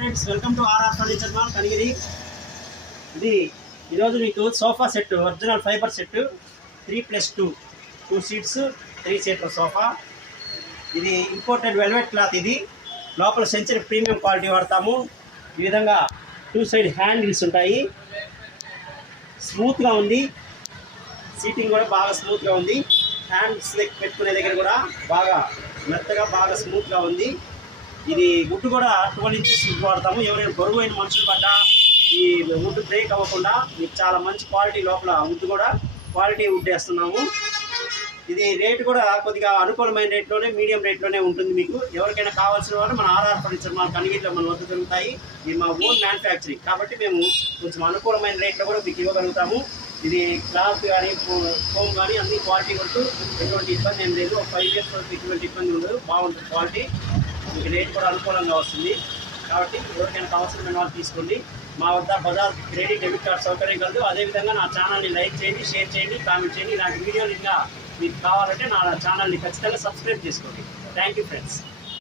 Friends, welcome to RR furniture mall Kanigiri. ఇది ఈరోజు మీకు sofa set, original fibre set 3+2 2 seats 3 seater sofa. ఇది imported velvet cloth. ఇది లోపల సెంచరీ ప్రీమియం క్వాలిటీ వాడతాము. ఈ విధంగా 2 సైడ్ హ్యాండిల్స్ ఉంటాయి. స్మూత్గా ఉంది, సీటింగ్ కూడా బాగా స్మూత్గా ఉంది. హ్యాండ్స్ పెట్టుకునే దగ్గర కూడా బాగా మెత్తగా బాగా స్మూత్గా ఉంది. ఇది వుడ్ కూడా 12 ఇంచెస్ వుడ్ వాడతాము. ఎవరైనా బరువు అయిన మనుషులు పడ్డా ఈ వుడ్ బ్రేక్ అవ్వకుండా మీకు చాలా మంచి క్వాలిటీ, లోపల వుడ్ కూడా క్వాలిటీ వుడ్ వేస్తున్నాము. ఇది రేటు కూడా కొద్దిగా అనుకూలమైన రేట్లోనే, మీడియం రేట్లోనే ఉంటుంది. మీకు ఎవరికైనా కావాల్సిన వాళ్ళు మన ఆర్ఆర్ ఫర్నిచర్ మాల్ కనిగిరిలో మన వద్ద దొరుకుతాయి. ఇది మా ఓన్ మ్యానుఫ్యాక్చరింగ్ కాబట్టి మేము కొంచెం అనుకూలమైన రేట్లో కూడా మీకు ఇవ్వగలుగుతాము. ఇది క్లాత్ కానీ ఫోమ్ కానీ అన్ని క్వాలిటీ కొడుతూ ఎటువంటి ఇబ్బంది ఏం లేదు. ఒక 5 ఇయర్స్ వరకు ఎటువంటి ఇబ్బంది ఉండదు, బాగుంటుంది క్వాలిటీ. మీకు రేట్ కూడా అనుకూలంగా వస్తుంది. కాబట్టి ఎవరికైనా కావాల్సిన వాళ్ళు తీసుకోండి. మా వద్ద బజాజ్ క్రెడిట్ డెబిట్ కార్డ్ సౌకర్యం కలదు. అదేవిధంగా నా ఛానల్ని లైక్ చేయండి, షేర్ చేయండి, కామెంట్ చేయండి. ఇలాంటి వీడియోలు ఇంకా మీకు కావాలంటే నా ఛానల్ని ఖచ్చితంగా సబ్స్క్రైబ్ చేసుకోండి. Thank you friends.